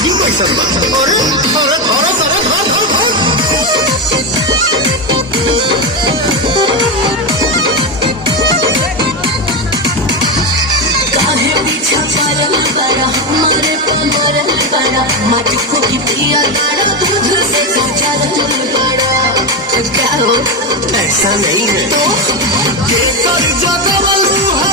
Logic कैसन बा? अरे अरे धरो धरो धरो धरो काहे पीछा पारल बड़ा हमारे पमरल बड़ा माटी को की पिया गाड़ा दूध से सजारल बड़ा क्या हो ऐसा नहीं है तो जेकर जगवल है